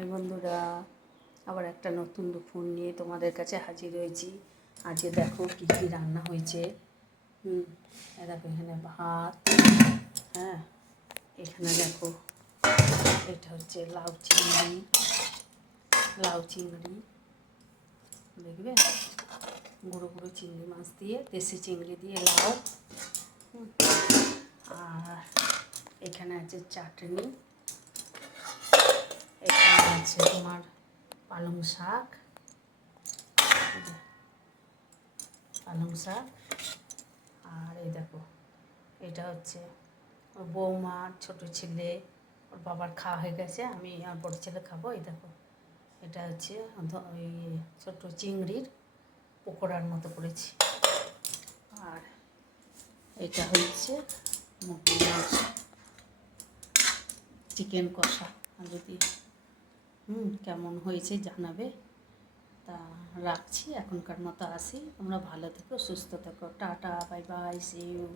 High বন্ধুরা, আবার একটা নতুন দুপুর নিয়ে তোমাদের কাছে হাজির হয়েছি। আজকে দেখো কী কী রান্না হয়েছে। দেখো এখানে ভাত, হ্যাঁ এখানে দেখো এটা হচ্ছে লাউ চিংড়ি দেখবে, গুঁড়ো গুঁড়ো চিংড়ি মাছ দিয়ে, দেশি চিংড়ি দিয়ে লাউ। আর এখানে আছে চাটনি, এখানে আছে তোমার পালং শাক, আর এই দেখো এটা হচ্ছে ওর বৌমা, ছোটো ছেলে, ওর বাবার খাওয়া হয়ে গেছে, আমি আর বড় ছেলে খাবো। এই দেখো এটা হচ্ছে ওই ছোটো চিংড়ির পকোড়ার মতো করেছি। আর এটা হচ্ছে চিকেন কষা। যদি কেমন হয়েছে জানাবে। তা রাখছি, এখনকার মতো আসি। তোমরা ভালো থেকো, সুস্থ থেকো, tata, bye bye, see you.